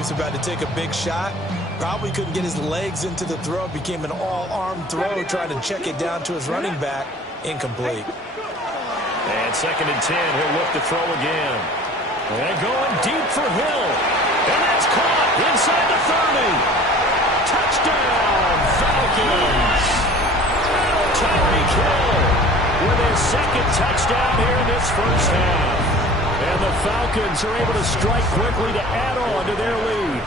was about to take a big shot. Probably couldn't get his legs into the throw. Became an all-arm throw, trying to check it down to his running back. Incomplete. And 2nd and 10. He'll look to throw again. And going deep for Hill. And that's caught inside the 30. Touchdown, Falcons. Tyreek Hill with his 2nd touchdown here in this first half. And the Falcons are able to strike quickly to add on to their lead.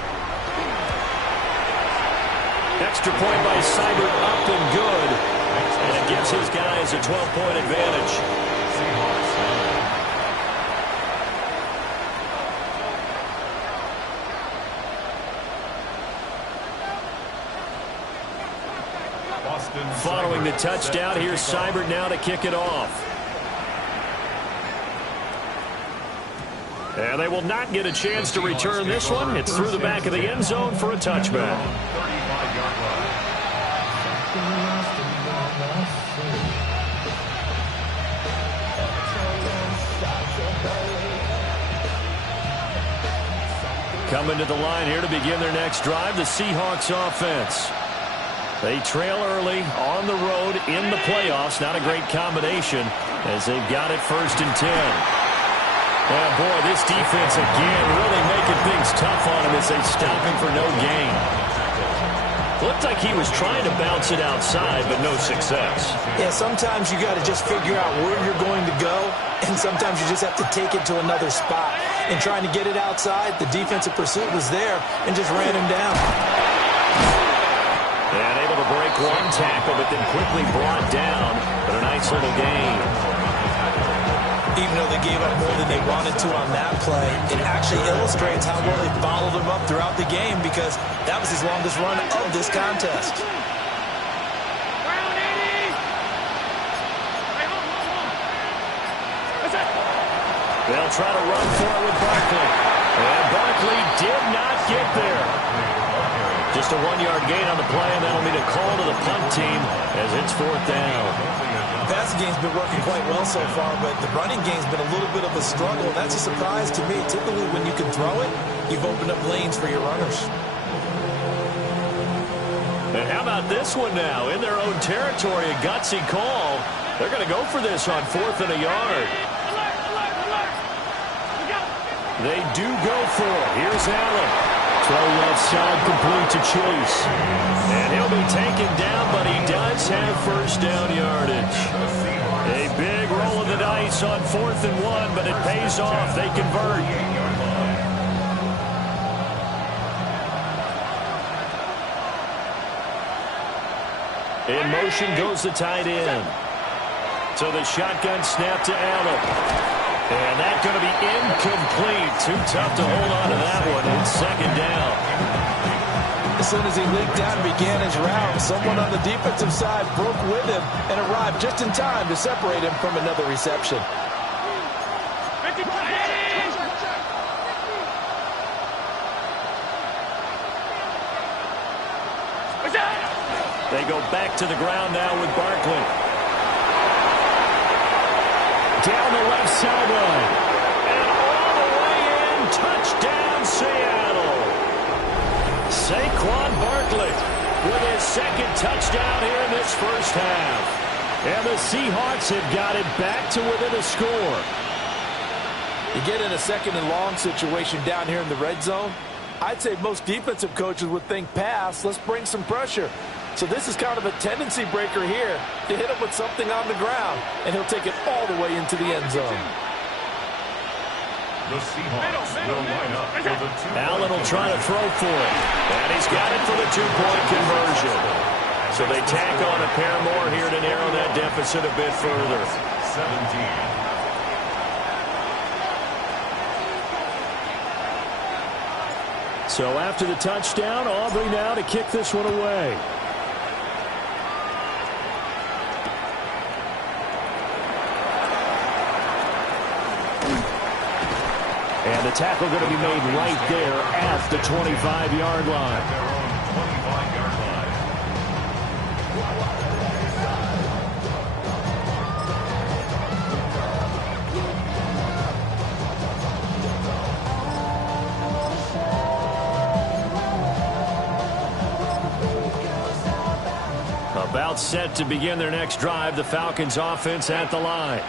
Extra point by Seibert, up and good. And it gives his guys a 12-point advantage. Following the touchdown, here's Seibert now to kick it off. And they will not get a chance to return this one. It's through the back of the end zone for a touchback. Coming to the line here to begin their next drive, the Seahawks offense. They trail early on the road in the playoffs. Not a great combination as they've got it 1st and 10. Oh, boy, this defense again really making things tough on him as they stop him for no gain. Looked like he was trying to bounce it outside, but no success. Yeah, sometimes you got to just figure out where you're going to go, and sometimes you just have to take it to another spot. And trying to get it outside, the defensive pursuit was there and just ran him down. And able to break one tackle, but then quickly brought down. But a nice little gain. Even though they gave up more than they wanted to on that play, it actually illustrates how well they followed him up throughout the game, because that was his longest run of this contest. They'll try to run for it with Barkley. And Barkley did not get there. Just a 1-yard gain on the play, and that'll be the call to the punt team as it's 4th down. The passing game's been working quite well so far, but the running game's been a little bit of a struggle. That's a surprise to me. Typically, when you can throw it, you've opened up lanes for your runners. And how about this one now? In their own territory, a gutsy call. They're going to go for this on 4th and a yard. They do go for it. Here's Allen. Throw left side, complete to Chase. And he'll be taken down, but he does have 1st down yardage. A big roll of the dice on 4th and 1, but it pays off. They convert. In motion goes the tight end. So the shotgun snap to Allen. And that's going to be incomplete. Too tough to hold on to that one. It's 2nd down. As soon as he leaked out and began his route, someone on the defensive side broke with him and arrived just in time to separate him from another reception. They go back to the ground now with Barkley. Down the left sideline. And all the way in. Touchdown, Seattle. Saquon Barkley with his 2nd touchdown here in this first half. And the Seahawks have got it back to within a score. You get in a 2nd and long situation down here in the red zone, I'd say most defensive coaches would think pass. Let's bring some pressure. So this is kind of a tendency breaker here to hit him with something on the ground, and he'll take it all the way into the end zone. The Seahawks will line up for the 2-point. Allen will try to throw for it, and he's got it for the 2-point conversion. So they tack on a pair more here to narrow that deficit a bit further. 17. So after the touchdown, Aubrey now to kick this one away. And the tackle going to be made right there at the 25-yard line. About set to begin their next drive. The Falcons offense at the line.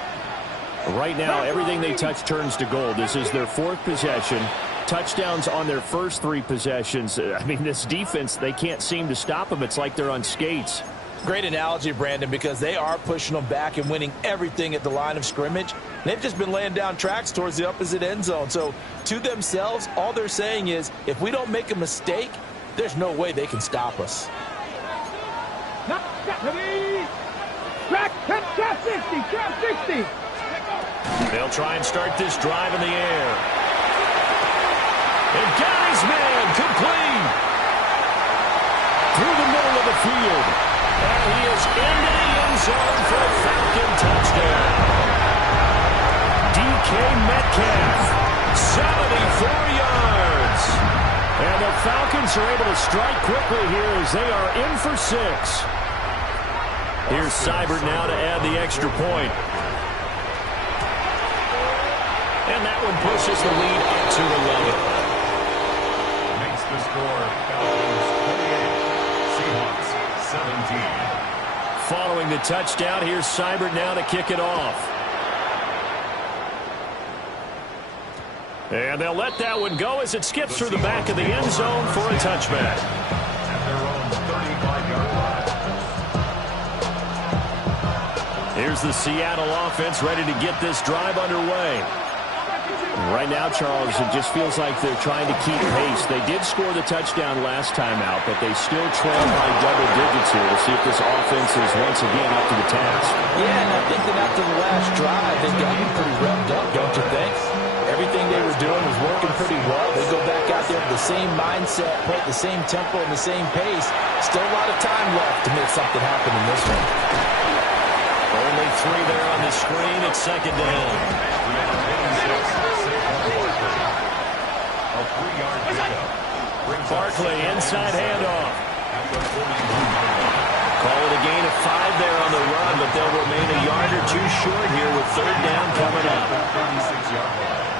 Right now, everything they touch turns to gold. This is their 4th possession. Touchdowns on their first 3 possessions. I mean, this defense, they can't seem to stop them. It's like they're on skates. Great analogy, Brandon, because they are pushing them back and winning everything at the line of scrimmage. They've just been laying down tracks towards the opposite end zone. So to themselves, all they're saying is, if we don't make a mistake, there's no way they can stop us. Track 60. They'll try and start this drive in the air. And got his man complete. Through the middle of the field. And he is into the end zone for a Falcon touchdown. DK Metcalf, 74 yards. And the Falcons are able to strike quickly here as they are in for 6. Here's Seibert now to add the extra point. And that one pushes the lead up to 11. Makes the score Falcons 28, Seahawks 17. Following the touchdown, here's Seibert now to kick it off. And they'll let that one go as it skips through the back of the end zone for a touchback. At their own 35-yard line. Here's the Seattle offense ready to get this drive underway. Right now, Charles, it just feels like they're trying to keep pace. They did score the touchdown last time out, but they still trail by double digits here to see if this offense is once again up to the task. Yeah, and I think that after the last drive, they've gotten pretty revved up, don't you think? Everything they were doing was working pretty well. They go back out there with the same mindset, play at the same tempo and the same pace. Still a lot of time left to make something happen in this one. Only 3 there on the screen at second down. Barkley, inside handoff. Call it a gain of 5 there on the run, but they'll remain a yard or 2 short here with 3rd down coming up. 36-yard line.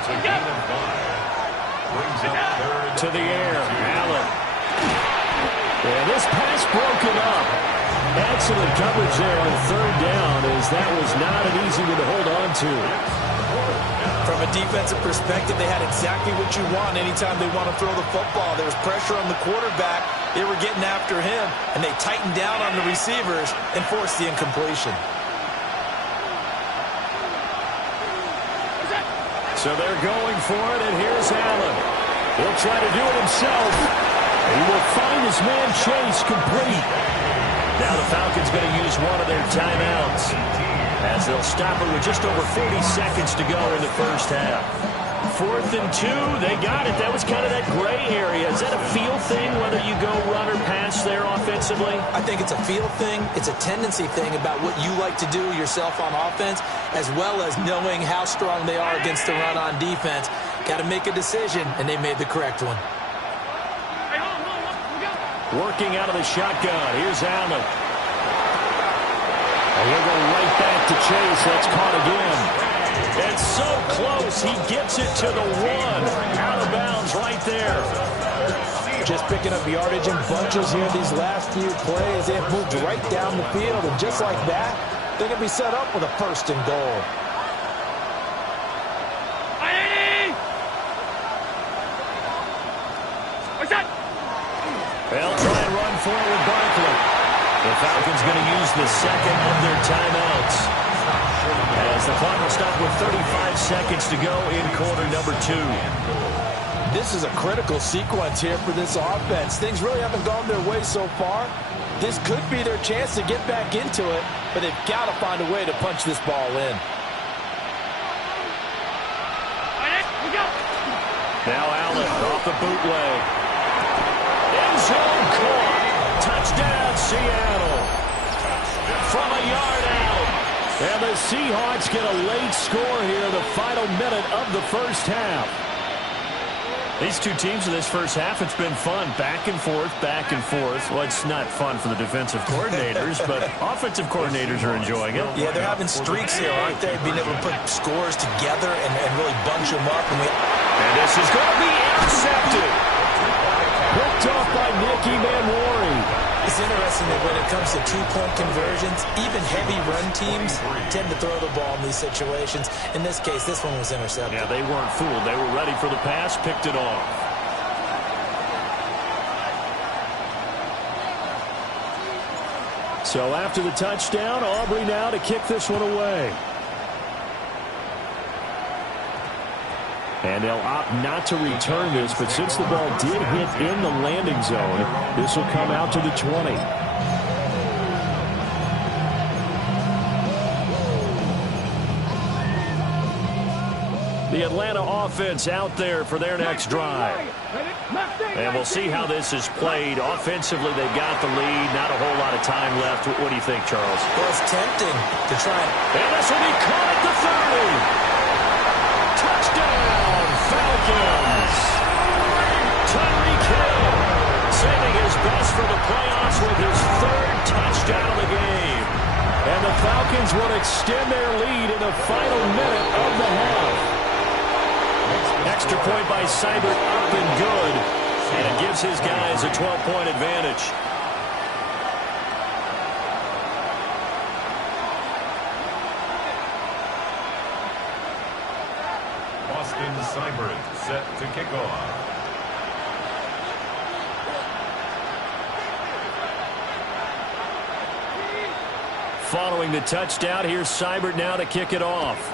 It's a gain of 5. Brings up 3rd. To the air, Allen. And this pass broken up. Excellent coverage there on 3rd down, as that was not an easy one to hold on to. From a defensive perspective, they had exactly what you want anytime they want to throw the football. There was pressure on the quarterback. They were getting after him, and they tightened down on the receivers and forced the incompletion. So they're going for it, and here's Allen. He'll try to do it himself. He will find his man Chase complete. Now the Falcons going to use one of their timeouts, as they'll stop it with just over 40 seconds to go in the first half. 4th and 2, they got it. That was kind of that gray area. Is that a feel thing, whether you go run or pass there offensively? I think it's a feel thing. It's a tendency thing about what you like to do yourself on offense, as well as knowing how strong they are against the run on defense. Got to make a decision, and they made the correct one. Working out of the shotgun. Here's Allen. And he'll go right back to Chase. That's caught again. It's so close. He gets it to the 1. Out of bounds right there. Just picking up yardage in bunches here these last few plays. They have moved right down the field, and just like that, they're going to be set up with a 1st and goal. They'll try and run forward Barkley. The Falcons going to use the second of their timeouts, as the clock will stop with 35 seconds to go in quarter number 2. This is a critical sequence here for this offense. Things really haven't gone their way so far. This could be their chance to get back into it, but they've got to find a way to punch this ball in. Now Allen off the bootleg. End zone caught. Touchdown, Seattle. From a yard out. And the Seahawks get a late score here, the final minute of the first half. These two teams in this first half, it's been fun. Back and forth, back and forth. Well, it's not fun for the defensive coordinators, but offensive coordinators are enjoying it. Yeah, they're having streaks here, aren't they? Being able to put scores together and really bunch them up. And this is going to be intercepted. Picked off by Nicky Manwari. It's interesting guessing that when it comes to two-point conversions, even heavy run teams tend to throw the ball in these situations. In this case, this one was intercepted. Yeah, they weren't fooled. They were ready for the pass, picked it off. So after the touchdown, Aubrey now to kick this one away. And they'll opt not to return this, but since the ball did hit in the landing zone, this will come out to the 20. The Atlanta offense out there for their next drive. And we'll see how this is played. Offensively, they've got the lead. Not a whole lot of time left. What do you think, Charles? Well, it's tempting to try. And this will be caught at the 30. Touchdown, Falcons. Tyreek Hill saving his best for the playoffs with his third touchdown of the game. And the Falcons will extend their lead in the final minute of the half. Extra point by Seibert up and good. And it gives his guys a 12-point advantage. Austin Seibert set to kick off. Following the touchdown, here's Seibert now to kick it off.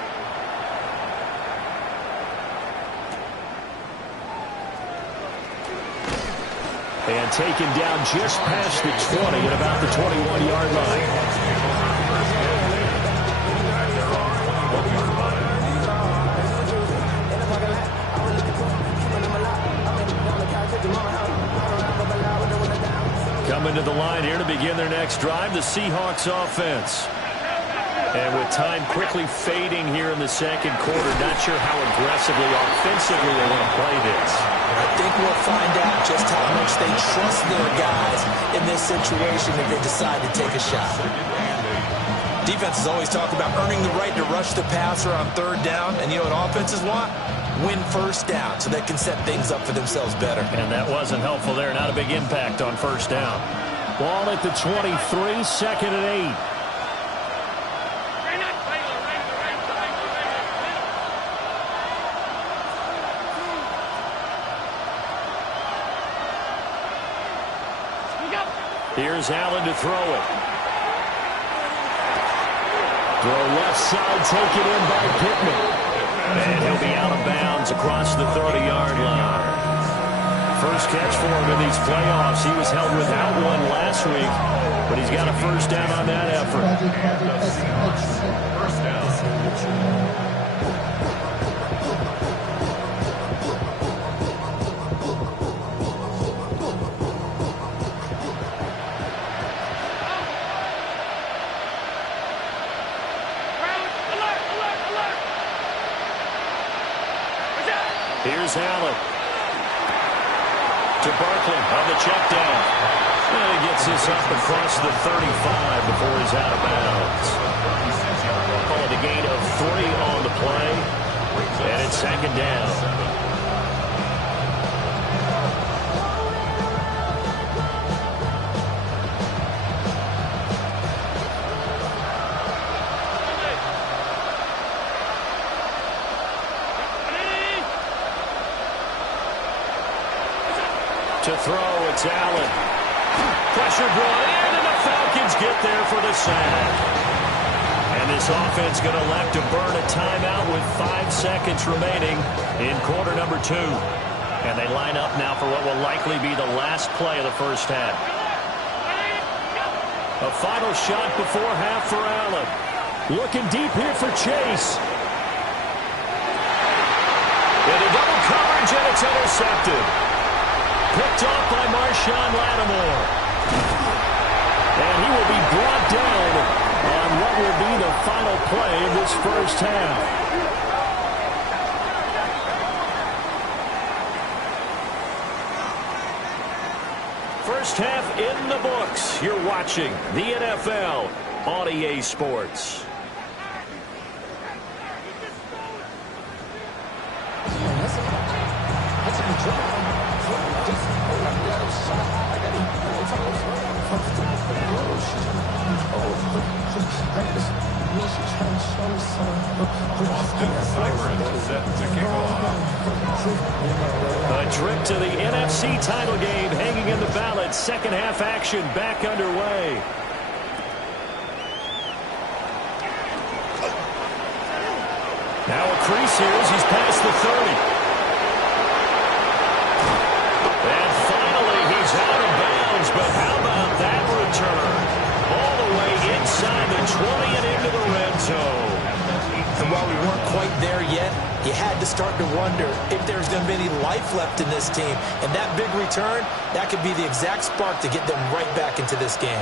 And taken down just past the 20 at about the 21-yard line. Coming to the line here to begin their next drive, the Seahawks offense. And with time quickly fading here in the second quarter, not sure how aggressively, offensively they want to play this. I think we'll find out just how much they trust their guys in this situation if they decide to take a shot. Defense has always talked about earning the right to rush the passer on third down. And you know what offenses want? Win first down so they can set things up for themselves better. And that wasn't helpful there. Not a big impact on first down. Ball at the 23, second and 8. Here's Allen to throw it. Throw left side, taken in by Pittman. And he'll be out of bounds across the 30-yard line. First catch for him in these playoffs. He was held without one last week, but he's got a first down on that effort. First down. Here's Allen to Barkley on the check down. And he gets this up across the 35 before he's out of bounds. Call it a gain of 3 on the play. And it's second down. To throw, it's Allen. Pressure brought in, and the Falcons get there for the sack. And this offense going to elect to burn a timeout with 5 seconds remaining in quarter number 2. And they line up now for what will likely be the last play of the first half. A final shot before half for Allen. Looking deep here for Chase. Into double coverage, and it's intercepted. Picked off by Marshawn Lattimore. And he will be brought down on what will be the final play of this first half. First half in the books. You're watching the NFL on EA Sports. That's a good job. trip to the NFC title game hanging in the balance. Second half action back underway. Now a crease here as he's past the 30. And finally he's out of bounds, but how about that return? All the way inside the 20 and into the red zone. And while we weren't quite there yet, you had to start to wonder if there's going to be any life left in this team. And that big return, that could be the exact spark to get them right back into this game.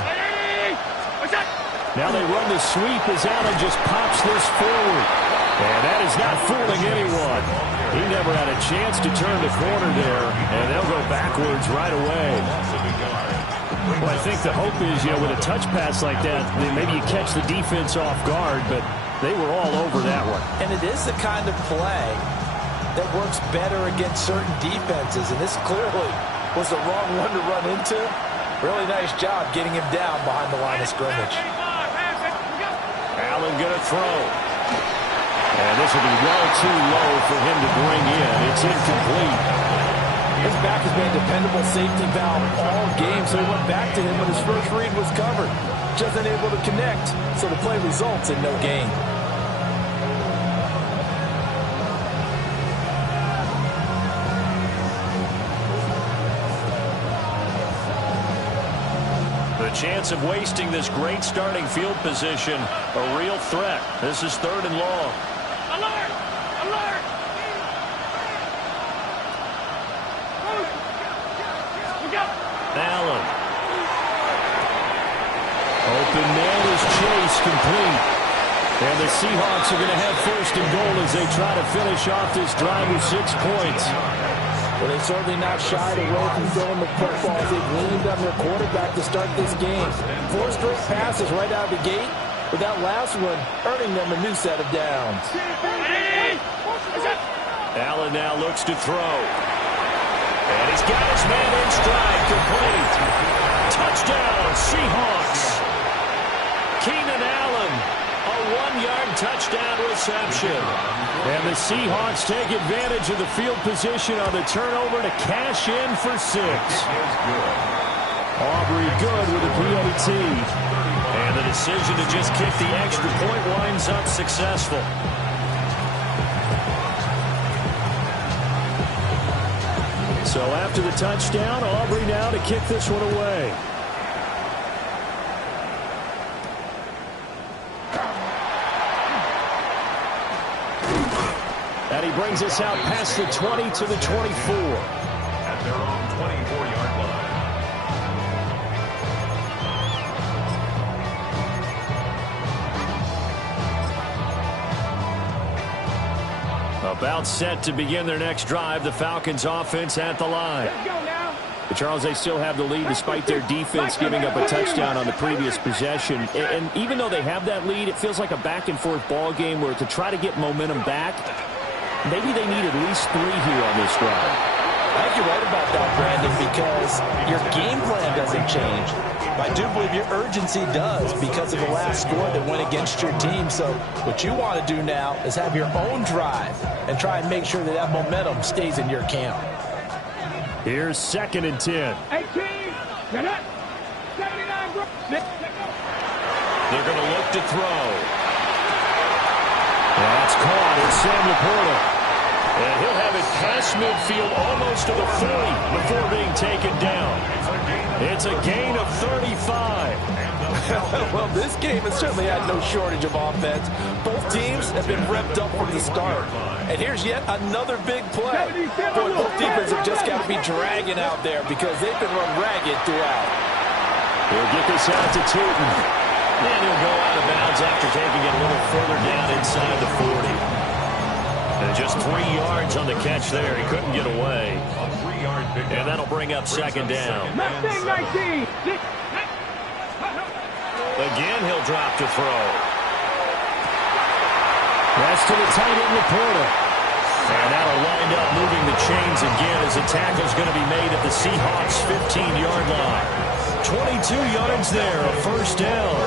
Now they run the sweep as Allen just pops this forward. And that is not fooling anyone. He never had a chance to turn the corner there, and they'll go backwards right away. Well, I think the hope is, with a touch pass like that, maybe you catch the defense off guard, but they were all over that one. And it is the kind of play that works better against certain defenses, and this clearly was the wrong one to run into. Really nice job getting him down behind the line of scrimmage. Allen going to throw. And this will be well too low for him to bring in. It's incomplete. His back has been a dependable safety valve all game, so he went back to him when his first read was covered. Just unable to connect, so the play results in no gain. The chance of wasting this great starting field position, a real threat. This is 3rd and long. Alert! Alert! Allen. Open man is Chase, complete. And the Seahawks are going to have 1st and goal as they try to finish off this drive with 6 points. Well, they certainly not shied away from throwing the football as they've leaned on their quarterback to start this game. 4 straight passes right out of the gate, with that last one earning them a new set of downs. Allen now looks to throw. And he's got his man in stride, complete. Touchdown, Seahawks. Keenan Allen, a 1-yard touchdown reception. And the Seahawks take advantage of the field position on the turnover to cash in for 6. Aubrey good with a PAT. And the decision to just kick the extra point winds up successful. So after the touchdown, Aubrey now to kick this one away. And he brings us out past the 20 to the 24. At their own 24-yard line. About set to begin their next drive. The Falcons offense at the line. Let's go now. But Charles, they still have the lead despite their defense giving up a touchdown on the previous possession. And even though they have that lead, it feels like a back-and-forth ball game where to try to get momentum back, maybe they need at least 3 here on this drive. I think you're right about that, Brandon, because your game plan doesn't change. I do believe your urgency does because of the last score that went against your team. So what you want to do now is have your own drive and try and make sure that that momentum stays in your camp. Here's 2nd and 10. 18. Get up. 79. They're going to look to throw. That's caught. It's Sam Laporta. And he'll have it past midfield almost to the 40 before being taken down. It's a gain of 35. Well, this game has certainly had no shortage of offense. Both teams have been revved up from the start. And here's yet another big play. Boy, both defenses have just got to be dragging out there because they've been run ragged throughout. He'll get this out to Tootin. And he'll go out of bounds after taking it a little further down inside the 40. And just 3 yards on the catch there. He couldn't get away. And that'll bring up 2nd down. Mustang 19. Again, he'll drop to throw. That's to the tight end, Laporta. And that'll wind up moving the chains again as the tackle's going to be made at the Seahawks' 15-yard line. 22 yards there, a 1st down.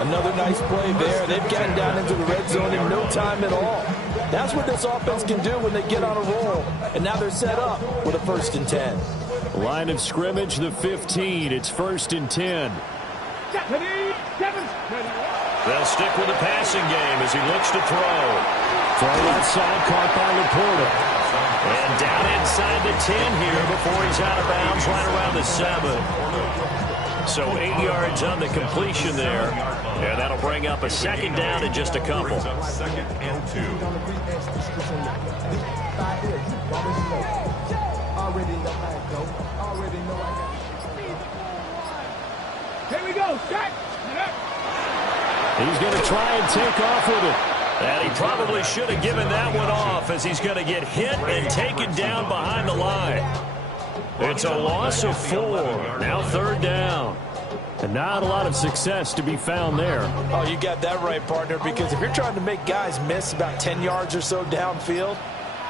Another nice play there. They've gotten down into the red zone in no time at all. That's what this offense can do when they get on a roll. And now they're set up with a 1st and 10. Line of scrimmage, the 15. It's 1st and 10. They'll stick with the passing game as he looks to throw. Throw outside, caught by Laporta. And down inside the 10 here before he's out of bounds right around the 7. So 8 yards on the completion there. And that'll bring up a 2nd down in just a couple. 2nd and 2. Here we go, set. He's going to try and take off with it. And he probably should have given that one off as he's going to get hit and taken down behind the line. It's a loss of 4. Now 3rd down. And not a lot of success to be found there. Oh, you got that right, partner, because if you're trying to make guys miss about 10 yards or so downfield,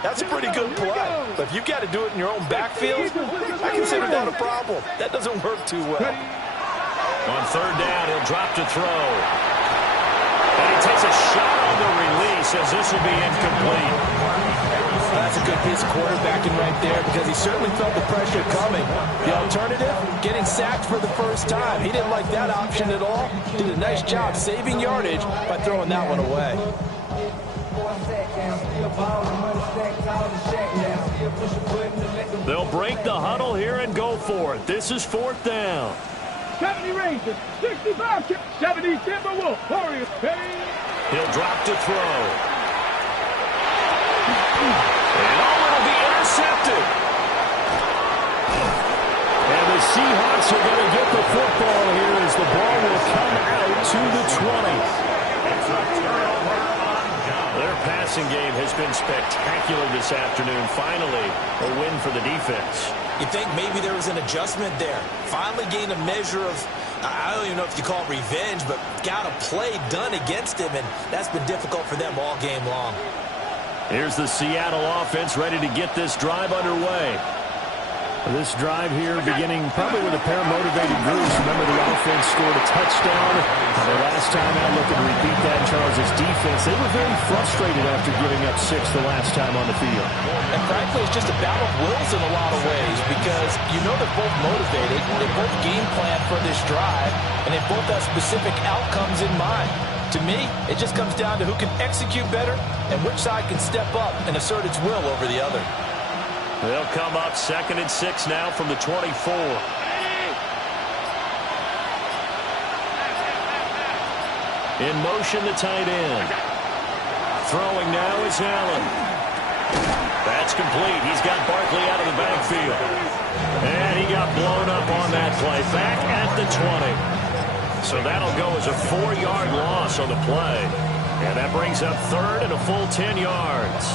that's a pretty good play. But if you've got to do it in your own backfield, I consider that a problem. That doesn't work too well. On 3rd down, he'll drop to throw. And he takes a shot on the release as this will be incomplete. That's a good piece of quarterbacking right there because he certainly felt the pressure coming. The alternative, getting sacked for the first time. He didn't like that option at all. Did a nice job saving yardage by throwing that one away. They'll break the huddle here and go for it. This is 4th down. 70 Rangers, 65, 70 Timberwolves, Warriors, He'll drop to throw. And it'll be intercepted. And the Seahawks are going to get the football here as the ball will come out to the 20. Their passing game has been spectacular this afternoon. Finally, a win for the defense. You think maybe there was an adjustment there. Finally gained a measure of, I don't even know if you call it revenge, but got a play done against him, and that's been difficult for them all game long. Here's the Seattle offense ready to get this drive underway. This drive here beginning probably with a pair of motivated groups. Remember, the offense scored a touchdown. The last time out, looking to repeat that in Charles' defense. They were very frustrated after giving up 6 the last time on the field. And frankly, it's just a battle of wills in a lot of ways because you know they're both motivated. They both game plan for this drive, and they both have specific outcomes in mind. To me, it just comes down to who can execute better and which side can step up and assert its will over the other. They'll come up 2nd and 6 now from the 24. In motion, the tight end. Throwing now is Allen. That's complete. He's got Barkley out of the backfield. And he got blown up on that play. Back at the 20. So that'll go as a 4-yard loss on the play. And that brings up 3rd and a full 10 yards.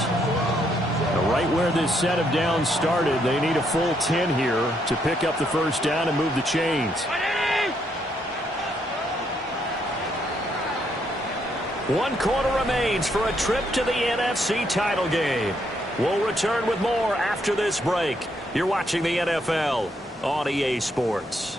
Right where this set of downs started, they need a full 10 here to pick up the 1st down and move the chains. 1 quarter remains for a trip to the NFC title game. We'll return with more after this break. You're watching the NFL on EA Sports.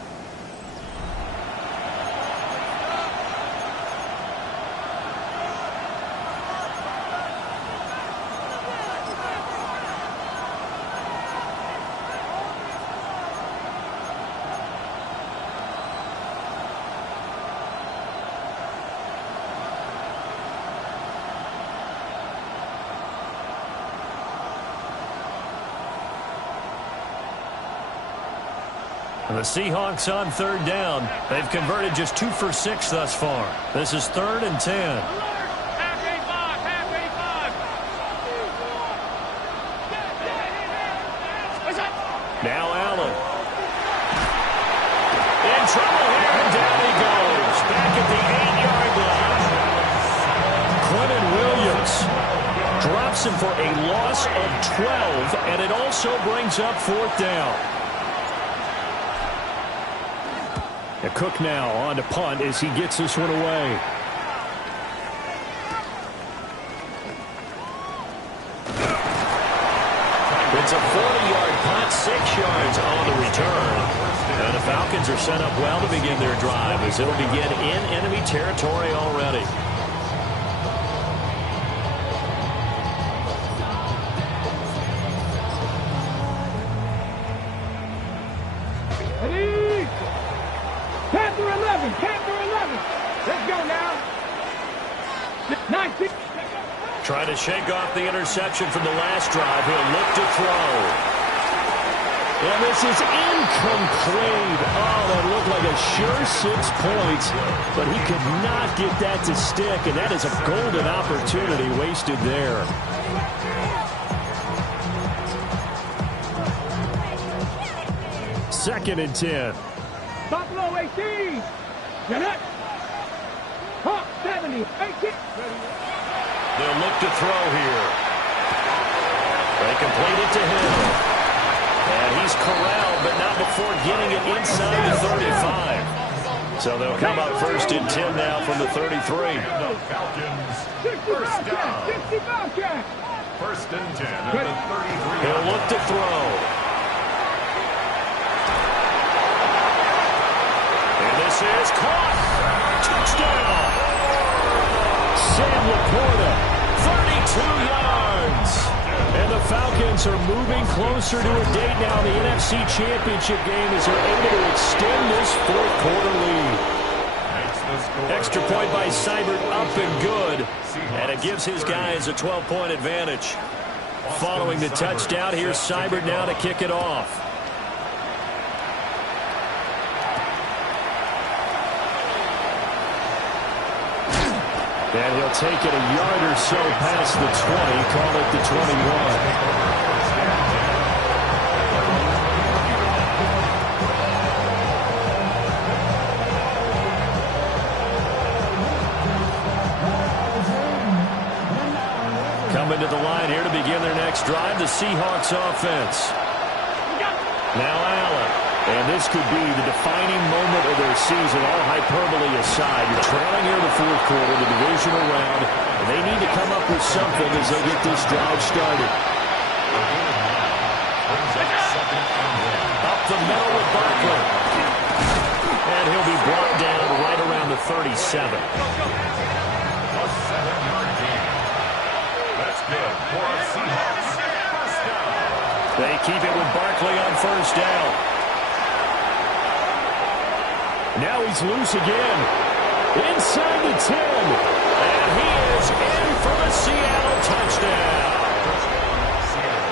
And the Seahawks on 3rd down. They've converted just 2 for 6 thus far. This is 3rd and 10. half 85. Now Allen. In trouble here, and down he goes. Back at the 8-yard line. Quentin Williams drops him for a loss of 12, and it also brings up 4th down. Cook now on to punt as he gets this one away. It's a 40-yard punt, 6 yards on the return. And a Falcons are set up well to begin their drive as it'll begin in enemy territory already. Ready? Panther 11, Panther 11. Let's go now. 19. Trying to shake off the interception from the last drive. He'll look to throw. And this is incomplete. Oh, that looked like a sure 6 points, but he could not get that to stick, and that is a golden opportunity wasted there. Second and 10. Buffalo 18. Janet. Hawk 70. 18. They'll look to throw here. They complete it to him. And he's corralled, but not before getting it inside the 35. So they'll come up first and 10 now from the 33. Falcons, first down. 65 catch. First and 10 at the 33. He'll look to throw. And this is caught. Touchdown. Sam Laporta, 32 yards. And the Falcons are moving closer to a date now. The NFC Championship game as they're able to extend this fourth-quarter lead. Extra point by Seibert up and good. And it gives his guys a 12-point advantage. Following the touchdown, here's Seibert now to kick it off. And he'll take it a yard or so past the 20, call it the 21. Coming to the line here to begin their next drive, the Seahawks offense. Now Allen. And this could be the defining moment of their season, all hyperbole aside. You're trailing here in the fourth quarter, the divisional round, and they need to come up with something as they get this drive started. Up the middle with Barkley. And he'll be brought down right around the 37. A 7-yard gain. That's good for our Seahawks. First down. They keep it with Barkley on first down. Now he's loose again. Inside the 10. And he is in for the Seattle touchdown.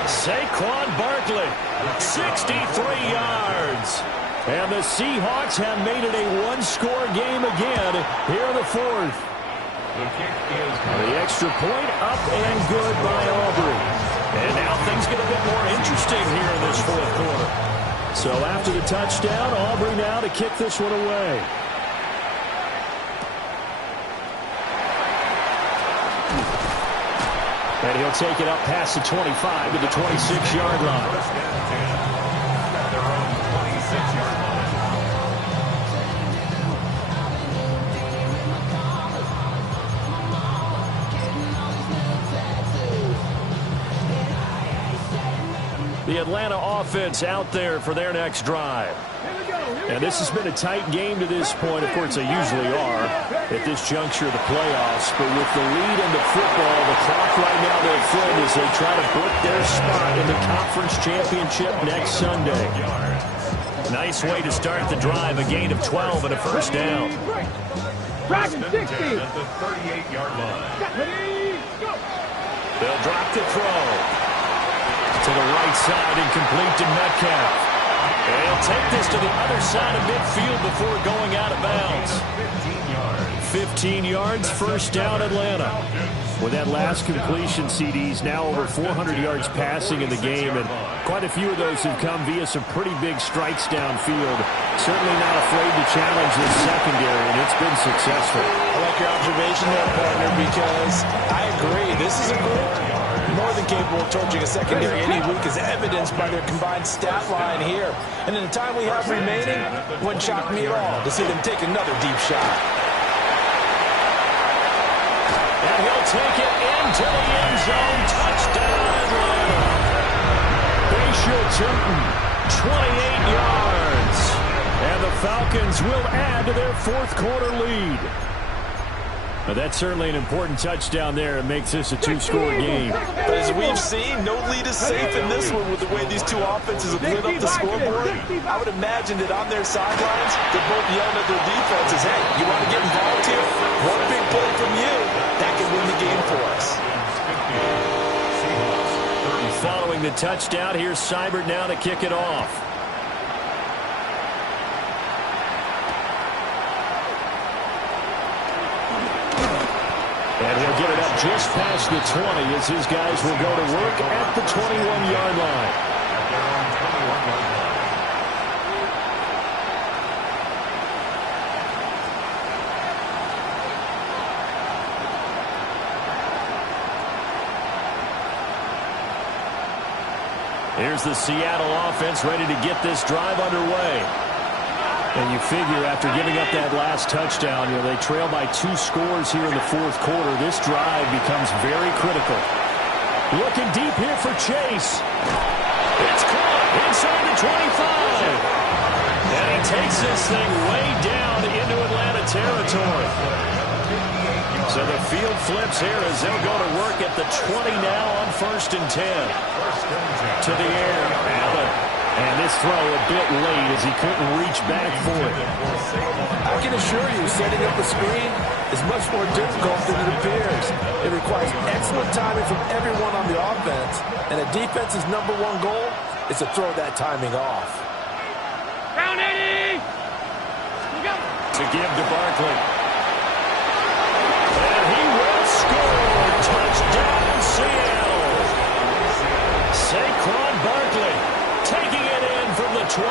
Saquon Barkley, 63 yards. And the Seahawks have made it a one-score game again here in the fourth. The kick is The extra point up and good by Aubrey. And now things get a bit more interesting here in this fourth quarter. So after the touchdown, Aubrey now to kick this one away. And he'll take it up past the 25 to the 26-yard line. First and 10 at their own 26-yard line. The Atlanta offense out there for their next drive. And this has been a tight game to this point. Of course, they usually are at this juncture of the playoffs. But with the lead in the football, the clock right now their friend as they try to book their spot in the conference championship next Sunday. Nice way to start the drive. A gain of 12 and a first down. Dragon 60. At the 38-yard line. Ready, go. They'll drop the throw. To the right side and complete to Metcalf. And he'll take this to the other side of midfield before going out of bounds. 15 yards, first down Atlanta. With that last completion, CDs now over 400 yards passing in the game, and quite a few of those have come via some pretty big strikes downfield. Certainly not afraid to challenge this secondary, and it's been successful. I like your observation there, partner, because I agree. This is a group more than capable of torching a secondary any week, as evidenced by their combined stat line here. And in the time we have remaining, it wouldn't shock me at all to see them take another deep shot. And he'll take it into the end zone. Touchdown, Atlanta. Bashaw Turton, 28 yards. And Falcons will add to their fourth quarter lead. But that's certainly an important touchdown there. It makes this a two-score game. But as we've seen, no lead is safe in this one with the way these two offenses have lit up the scoreboard. I would imagine that on their sidelines, they're both yelling at their defenses, hey, you want to get involved here? One big play from you, that can win the game for us. Following the touchdown, here's Seibert now to kick it off. And he'll get it up just past the 20 as his guys will go to work at the 21-yard line. Here's the Seattle offense ready to get this drive underway. And you figure after giving up that last touchdown, they trail by 2 scores here in the fourth quarter. This drive becomes very critical. Looking deep here for Chase. It's caught inside the 25. And he takes this thing way down into Atlanta territory. So the field flips here as they'll go to work at the 20 now on 1st and 10. To the air, Allen. And this throw a bit late as he couldn't reach back for it. I can assure you, setting up a screen is much more difficult than it appears. It requires excellent timing from everyone on the offense, and a defense's #1 goal is to throw that timing off. Down 80! To give to Barkley. And he will score. Touchdown, Seattle. Saquon Barkley taking it in from the 20.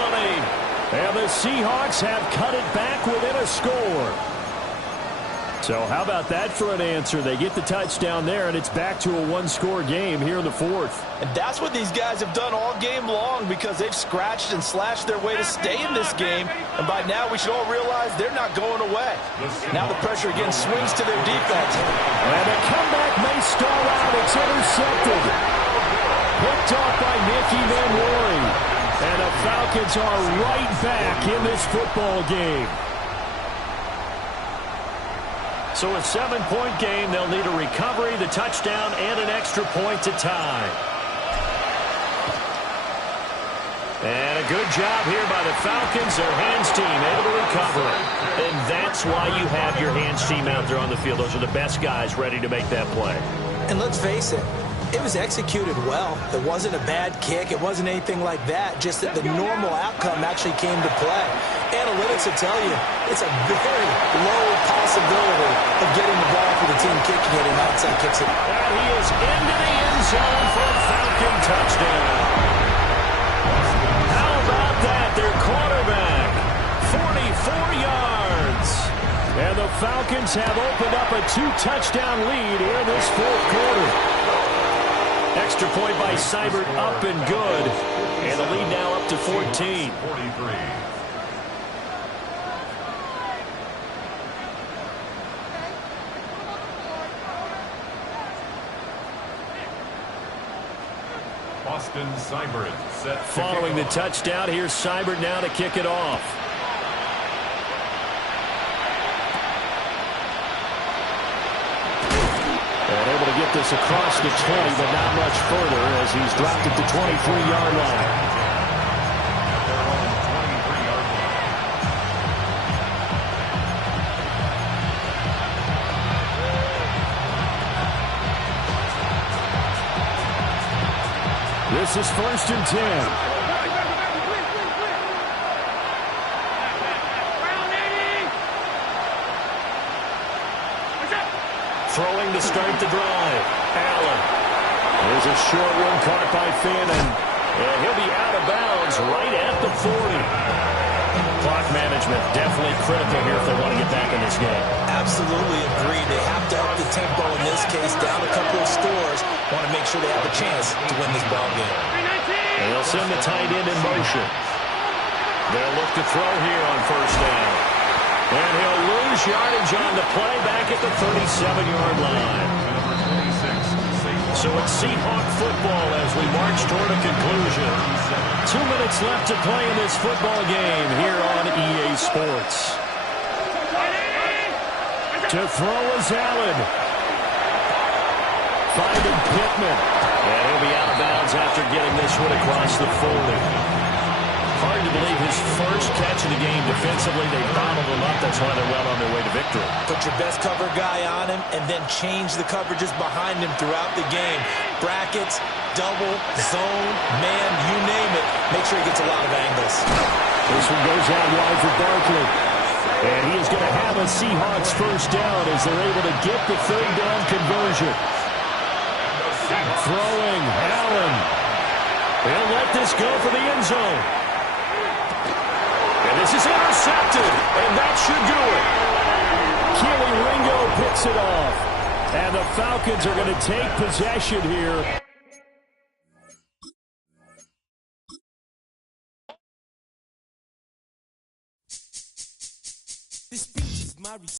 And the Seahawks have cut it back within a score. So how about that for an answer? They get the touchdown there, and it's back to a 1-score game here in the fourth. And that's what these guys have done all game long because they've scratched and slashed their way to stay in this game. And by now, we should all realize they're not going away. Now the pressure again swings to their defense. And the comeback may stall out. It's intercepted. Picked off by Nicky Van Loring. And the Falcons are right back in this football game. So a 7-point game. They'll need a recovery, the touchdown, and an extra point to tie. And a good job here by the Falcons. Their hands team able to recover it. And that's why you have your hands team out there on the field. Those are the best guys ready to make that play. And let's face it, it was executed well. It wasn't a bad kick. It wasn't anything like that. Just that the normal outcome actually came to play. Analytics will tell you it's a very low possibility of getting the ball for the team kicking it, and outside kicks it. And he is into the end zone for a Falcon touchdown. How about that? Their quarterback, 44 yards. And the Falcons have opened up a 2-touchdown lead here in this fourth quarter. Extra point by Seibert, up and good. And the lead now up to 14. 43. Austin Seibert set. Following the touchdown, here's Seibert now to kick it off. And able to get this across the 20, but not much further as he's dropped at the 23-yard line. This is 1st and 10. Throwing to start the drive. Allen. There's a short one caught by Fannin. And he'll be out of bounds right at the 40. Clock management definitely critical here if they want to get back in this game. Absolutely agreed. They have to up the tempo in this case, down a couple of scores. Want to make sure they have a chance to win this ball game. And they'll send the tight end in motion. They'll look to throw here on 1st down. And he'll lose yardage on the play back at the 37-yard line. So So it's Seahawk football as we march toward a conclusion. 2 minutes left to play in this football game here on EA Sports. To throw is Allen. Finding Pittman. And he'll be out of bounds after getting this one across the 40. Hard to believe his first catch of the game defensively. They bottled him up. That's why they're well on their way to victory. Put your best cover guy on him and then change the coverages behind him throughout the game. Brackets, double, zone, man, you name it. Make sure he gets a lot of angles. This one goes out wide for Barkley. And he is going to have a Seahawks first down as they're able to get the third down conversion. Throwing, Allen. They'll let this go for the end zone. And this is intercepted, and that should do it. Keely Ringo picks it off. And the Falcons are going to take possession here. This speech is my